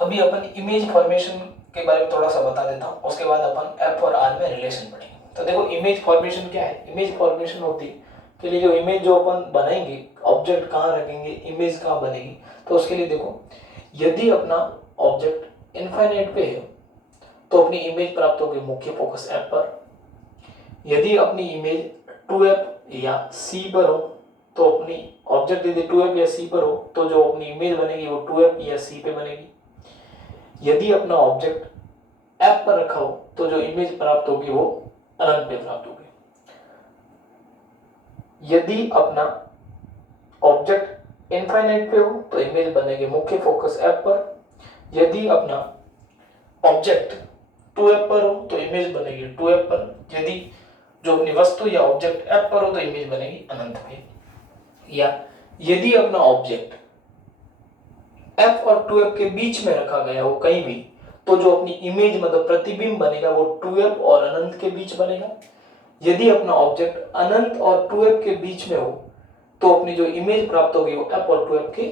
अभी अपन image formation के बारे में थोड़ा सा बता देता हूँ, उसके बाद अपन एफ और आर में रिलेशन पढ़ेंगे। तो देखो इमेज फॉर्मेशन क्या है। इमेज फॉर्मेशन होती है के लिए जो इमेज जो अपन बनाएंगे, ऑब्जेक्ट कहाँ रखेंगे, इमेज कहाँ बनेगी। तो उसके लिए देखो, यदि अपना ऑब्जेक्ट इनफाइनाइट पे है तो अपनी इमेज प्राप्त होगी मुख्य फोकस एफ पर। यदि अपनी इमेज 2f या c पर हो तो अपनी ऑब्जेक्ट यदि 2f या c पर हो तो जो अपनी इमेज बनेगी वो 2f या c पे बनेगी। यदि अपना ऑब्जेक्ट f पर रखा हो तो जो इमेज प्राप्त होगी वो अनंत पे प्राप्त होगी। यदि अपना ऑब्जेक्ट इनफाइनाइट पे हो तो इमेज बनेगी मुख्य फोकस f पर। यदि अपना ऑब्जेक्ट 2f पर हो तो इमेज बनेगी 2f पर। यदि जो अपनी वस्तु या ऑब्जेक्ट f पर हो तो इमेज बनेगी अनंत पे। या यदि अपना ऑब्जेक्ट f और 2f के बीच में रखा गया हो कहीं भी तो जो अपनी इमेज मतलब प्रतिबिंब बनेगा वो 2f और अनंत के बीच बनेगा। यदि अपना ऑब्जेक्ट अनंत और 2f के बीच में हो तो अपनी जो इमेज प्राप्त होगी वो f और 2f के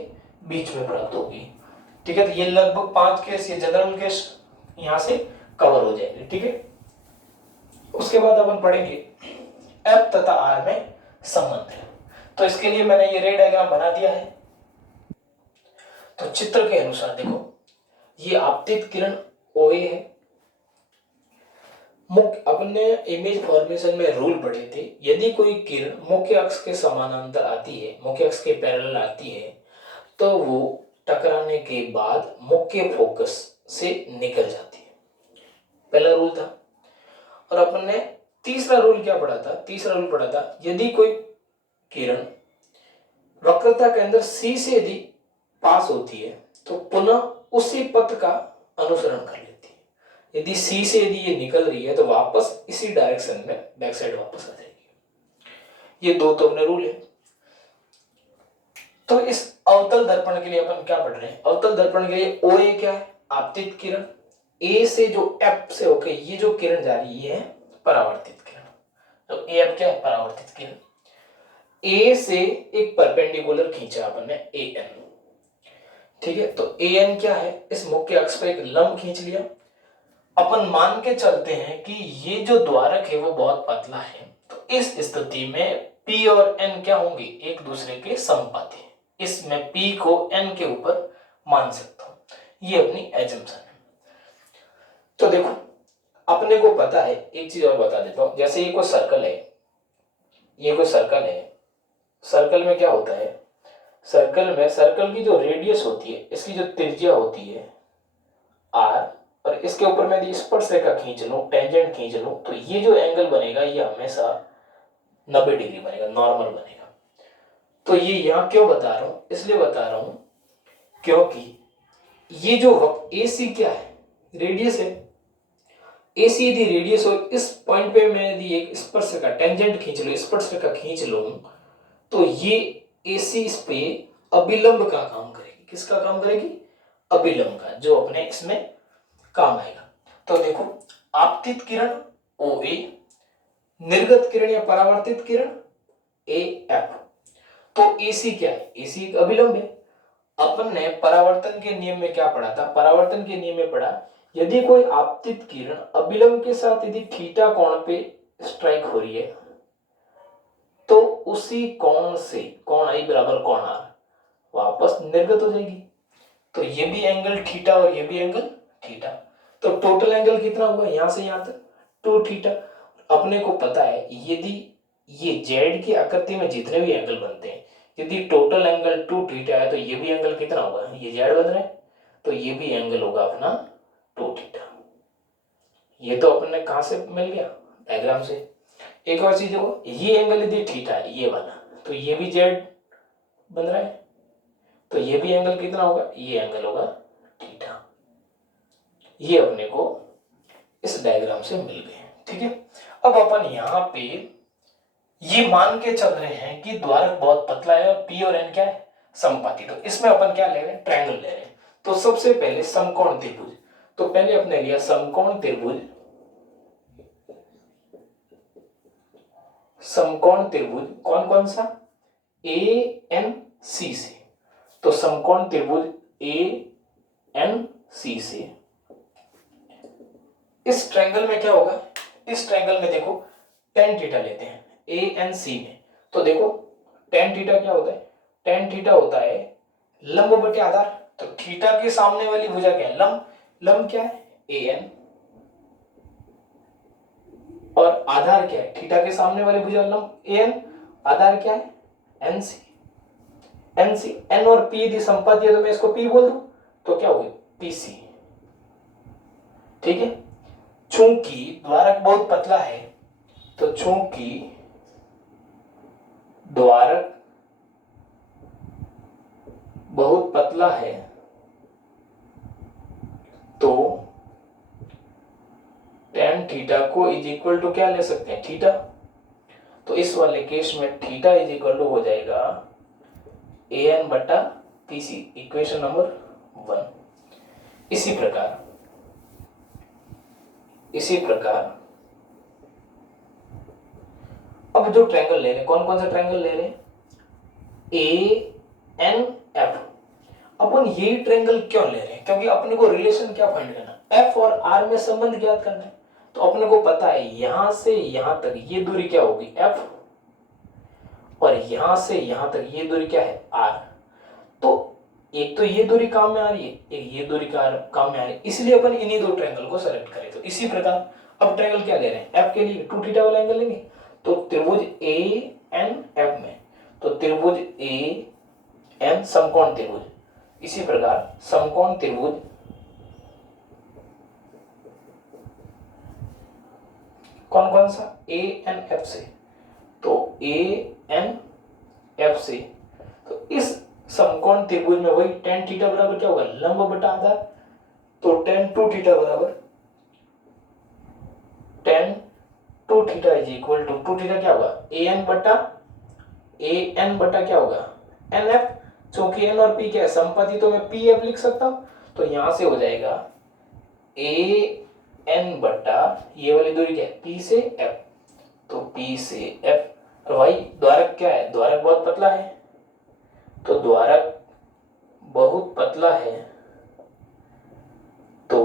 बीच में प्राप्त होगी। ठीक है, तो ये लगभग 5 केस, ये जनरल केस यहां से कवर हो जाएंगे। ठीक है, उसके बाद अपन पढ़ेंगे f तथा r में संबंध। तो इसके लिए मैंने ये रे डायग्राम बना दिया है। तो चित्र के अनुसार देखो, ये आपतित किरण OA है। मुख्य अपने इमेज फॉर्मेशन में रूल पढ़े थे, यदि कोई किरण मुख्य अक्ष के समानांतर आती है, मुख्य अक्ष के पैरेलल आती है तो वो टकराने के बाद मुख्य फोकस से निकल जाती है। पहला रूल था। और अपन ने तीसरा रूल क्या पढ़ा था? तीसरा रूल पढ़ा था, यदि कोई किरण वक्रता के अंदर C से यदि पास होती है तो पुनः उसी पथ का अनुसरण कर लेती है। यदि C से यदि ये निकल रही है तो वापस इसी डायरेक्शन में बैक साइड वापस आ जाएगी। ये दो तो अपने रूल है। तो इस अवतल दर्पण के लिए अपन क्या पढ़ रहे हैं? अवतल दर्पण के लिए OA क्या है? आपतित किरण। A से जो F से होके ये जो किरण जा रही है परावर्तित किरण। तो AF क्या है? परावर्तित किरण। A से एक परपेंडिकुलर खींचा अपन ने AN। ठीक है, तो AN क्या है? इस मुख्य अक्ष पर एक लंब खींच लिया। अपन मान के चलते हैं कि ये जो द्वारक है वो बहुत पतला है, तो इस स्थिति में P और N क्या होंगे? एक दूसरे के समपाती। इसमें P को N के ऊपर मान सकता हूं। ये अपनी एजम्पशन है। तो देखो, अपने को पता है, एक चीज और बता देता हूं, जैसे ये कोई सर्कल है, ये कोई सर्कल है। सर्कल में क्या होता है? सर्कल में सर्कल की जो रेडियस होती है, इसकी जो त्रिज्या होती है R, और इसके ऊपर मैं यदि स्पर्श रेखा खींच लूं, टेंजेंट खींच लूं, तो ये जो एंगल बनेगा ये हमेशा 90 डिग्री बनेगा, नॉर्मल बनेगा। तो ये यहां क्यों बता रहा हूं? इसलिए बता रहा हूं क्योंकि ये जो AC क्या है? रेडियस है। AC यदि रेडियस हो, इस पॉइंट पे मैं यदि एक स्पर्श रेखा टेंजेंट खींच लूं, स्पर्श रेखा खींच लूं, तो ये AC इस पे अभिलंब का काम करेगी। किसका काम करेगी? अभिलंब का, जो अपने इसमें काम आएगा। तो देखो, आपतित किरण OA, निर्गत किरण या परावर्तित किरण AF। तो AC क्या है? AC एक अभिलंब है। अपन ने परावर्तन के नियम में क्या पढ़ा था? परावर्तन के नियम में पढ़ा, यदि कोई आपतित किरण अभिलंब के साथ यदि थीटा कोण पे स्ट्राइक हो रही है तो उसी कोण से कोण I बराबर कोण R वापस निर्गत हो जाएगी। तो ये भी एंगल थीटा और ये भी एंगल थीटा। तो टोटल एंगल कितना हुआ यहां से यहां तक? 2 थीटा। अपने को पता है यदि ये जेड की आकृति में जितने भी एंगल बनते हैं, यदि टोटल एंगल 2 थीटा है तो ये भी एंगल कितना होगा? ये जेड बन रहा है तो ये भी एंगल होगा अपना 2 थीटा। ये तो अपन ने कहां से मिल गया? डायग्राम से। एक और चीज देखो, ये एंगल यदि थीटा है ये वाला, तो ये भी जेड बन रहा है, तो ये भी एंगल कितना होगा? ये एंगल होगा थीटा। ये अपने को इस डायग्राम से मिल गए। ठीक है, अब अपन यहां पे ये मान के चल रहे हैं कि द्वारक बहुत पतला है और P और N क्या है? समपाती। तो इसमें अपन क्या ले रहे हैं? ट्रायंगल ले रहे हैं। तो सबसे पहले समकोण त्रिभुज। तो पहले अपने लिया समकोण त्रिभुज। समकोण त्रिभुज कौन कौन सा? ANC से। तो समकोण त्रिभुज ANC सी से। इस ट्रायंगल में क्या होगा, इस ट्रायंगल में देखो टेन थीटा लेते हैं ए एन सी में, तो देखो टेन थीटा क्या होता है, टेन थीटा होता है लंब बटे आधार। तो थीटा के सामने वाली भुजा क्या है, लंब, लंब क्या है ए एन, और आधार क्या है, थीटा के सामने वाली भुजा लंब ए एन, आधार क्या है N C. N C, N और पी यदि संपाती है तो मैं इसको पी बोल दूं, तो क्या होगी पीसी। ठीक है, चूंकि द्वारक बहुत पतला है, तो चूंकि द्वारक बहुत पतला है तो टेन थीटा को इज इक्वल टू क्या ले सकते हैं थीटा। तो इस वाले केस में थीटा इज इक्वल टू हो जाएगा ए एन बटा पी सी, इक्वेशन नंबर 1। इसी प्रकार अब जो ट्रायंगल ले रहे हैं, कौन कौन सा ट्रायंगल ले रहे हैं, ए एन एफ। अपन यही ट्रायंगल क्यों ले रहे हैं, क्योंकि अपने को रिलेशन क्या फाइंड करना, एफ और आर में संबंध ज्ञात करना है। तो अपने को पता है यहां से यहां तक ये दूरी क्या होगी एफ, और यहां से यहां तक ये दूरी क्या है आर। तो एक तो ये दूरी काम में आ रही है, एक ये दूरी काम में आ रही है, इसलिए अपन इन्हीं दो ट्रायंगल को सेलेक्ट करें। तो इसी प्रकार अब ट्रायंगल क्या ले रहे हैं, एफ के लिए टू थीटा वाला एंगल लेंगे। तो त्रिभुज ए एन एफ में, तो त्रिभुज ए एन समकोण त्रिभुज, इसी प्रकार समकोण त्रिभुज कौन कौन सा ए एन एफ से, तो ए एन एफ से, तो इस समकोण त्रिभुज में वही tan थीटा बराबर क्या होगा लंब बटा आधार। तो tan 2 थीटा बराबर tan 2 theta is equal to 2 theta क्या होगा ए एन बटा क्या होगा एन एफ। चूंकि एन और पी क्या है संपत्ति, तो मैं पी एफ लिख सकता हूं। तो यहां से हो जाएगा ए एन बटा ये वाली दूरी क्या है पी से एफ, तो पी से एफ। और भाई द्वारक क्या है, द्वारक बहुत पतला है, तो द्वारक बहुत पतला है तो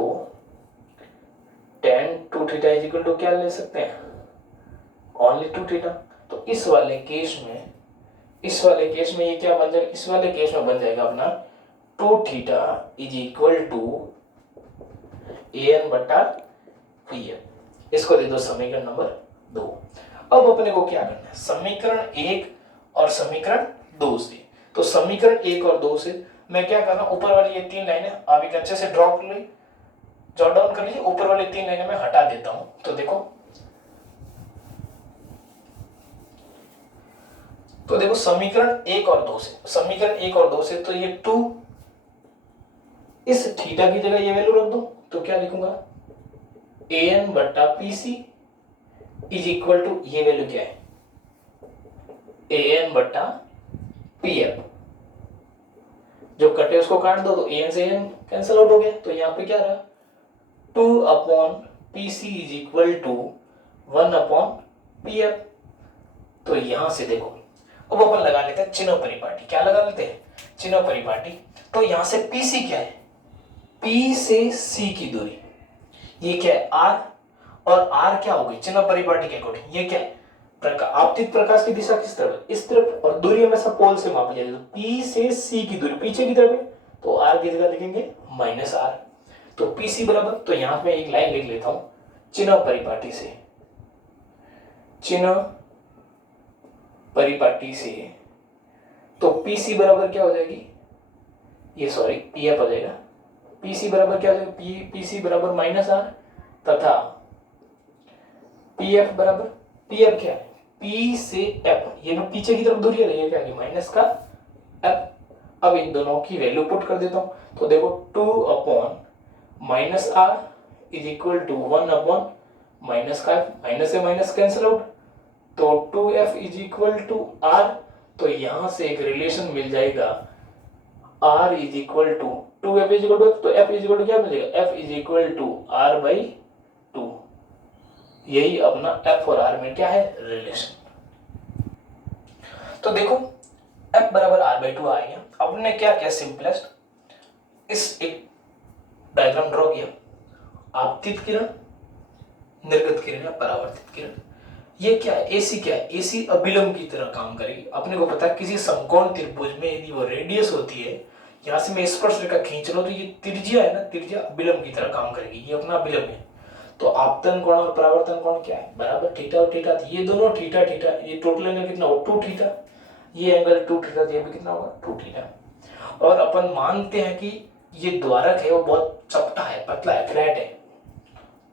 tan 2 theta is equal to क्या ले सकते हैं ओनली 2 थीटा। तो इस वाले केस में ये क्या बन जाएगा, इस वाले केस में बन जाएगा अपना 2 theta is equal to A N बटा पी एफ। इसको दे दो समीकरण नंबर 2। अब अपने को क्या करना है, समीकरण 1 और समीकरण 2 से। तो समीकरण 1 और 2 से मैं क्या कर रहा हूं, ऊपर वाली ये 3 लाइनें आप एक अच्छे से ड्रॉ कर ली, जॉट डाउन कर लीजिए। ऊपर वाली 3 लाइनें मैं हटा देता हूं। तो देखो समीकरण 1 और 2 से, समीकरण 1 और 2 से तो ये 2, इस थीटा की जगह ये वैल्यू रख दो, तो क्या लिखूंगा ए एन बटा P C is equal to ये वैल्यू क्या है ए एन बटा पी एफ। जो कटे उसको काट दो, तो ए एन से एन कैंसिल आउट हो गया। तो यहां पे क्या रहा 2 upon P C is equal to 1 upon P F. तो यहां से देखो अब अपन लगा लेते हैं चिन्ह परिपाटी। क्या लगा लेते हैं चिन्ह परिपाटी। तो यहां से पी सी क्या है, पी से सी की दूरी ये क्या है आर, और आर क्या होगी चिन्ह परिपाटी के अकॉर्डिंग ये क्या है आपतित प्रकाश की दिशा किस तरफ, इस तरफ, और दूरी हमेशा पोल से मापी जाती है। तो पी से सी की दूरी पीछे की तरफ है, तो आर की जगह लिखेंगे माइनस आर। तो पी सी बराबर, तो यहां पे एक लाइन लिख लेता हूं चिन्ह परिपाटी से, चिन्ह परिपाटी से। तो पी सी बराबर क्या हो जाएगी, ये सॉरी पी एफ हो जाएगा। पी सी बराबर क्या हो जाएगा, पी सी बराबर माइनस आर, तथा पी एफ बराबर, पी एफ क्या है पी से एफ, ये जो पीछे की तरफ दूरी है ये क्या है माइनस का एफ। अब इन दोनों की वैल्यू पुट कर देता हूं। तो देखो 2 upon minus R is equal to 1 upon minus का एफ, माइनस से माइनस कैंसिल आउट, तो 2f is equal to are. तो यहां से एक रिलेशन मिल जाएगा r is equal to 2f is equal to, तो f इज इक्वल टू क्या मिलेगा f is equal to r by 2। यही अपना f और r में क्या है रिलेशन। तो देखो f बराबर r बाई 2 आ गया। अब ने क्या किया सिंपलेस्ट, इस एक डायग्राम ड्रॉ किया, आपतित किरण, निर्गत किरण या परावर्तित किरण। ये क्या है, एसी क्या है, एसी अभिलंब की तरह काम करेगी। अपने को पता है किसी समकोण त्रिभुज में यदि वो रेडियस होती है, यहाँ से मैं स्पर्श रेखा खींच रहा हूं तो ये त्रिज्या है ना, त्रिज्या अभिलंब की तरह काम करेगी, ये अपना अभिलंब है। तो आपतन कोण और परावर्तन कोण क्या है, बराबर थीटा और थीटा। ये दोनों थीटा थीटा, ये टोटल एंगल कितना हो 2 थीटा, ये एंगल 2 थीटा, ये भी कितना होगा 2 थीटा। और अपन मानते हैं कि ये द्वारक है वो बहुत चपटा है, पतला है, फ्लैट है,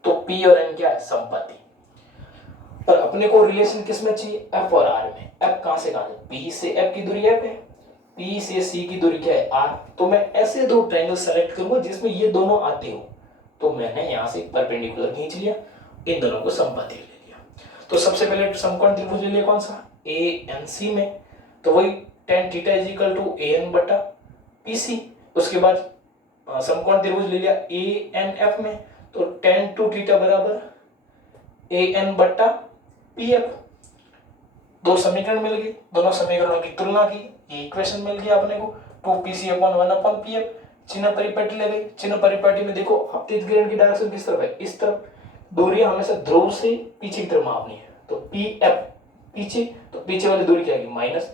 तो P और N क्या है, समपाती। पर अपने को रिलेशन किस में चाहिए, F और R में। F कहां से कहां, P से F की दूरी F है, P से C की दूरी क्या है R। तो मैं ऐसे दो ट्रायंगल सेलेक्ट करूंगा जिसमें ये दोनों आते हो, तो मैंने यहां से परपेंडिकुलर खींच लिया, इन दोनों को समपाती ले लिया। तो सबसे पहले समकोण त्रिभुज ले लिया कौन सा, ANC में, तो वही tan theta is equal to AN बटा PC। उसके बाद समकोण त्रिभुज ले लिया ANF में, तो tan 2 थीटा बराबर AN बटा PF। दो समीकरण मिल गए, दोनों समीकरणों की तुलना की, ये इक्वेशन मिल गया अपने को 2PC अपॉन 1 अपॉन PF। चिन्ह परिपाटी ले गई, चिन्ह परिपाटी में देखो आपतित किरण की डायरेक्शन किस तरफ है, इस तरफ। दूरी हमेशा ध्रुव से पीछे की तरफ मापनी है, तो PF पीछे, तो पीछे वाली दूरी क्या आएगी माइनस,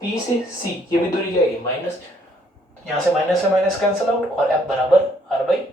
P से C ये भी दूरी क्या आएगी माइनस, यहां से माइनस कैंसिल आउट और F बराबर R/2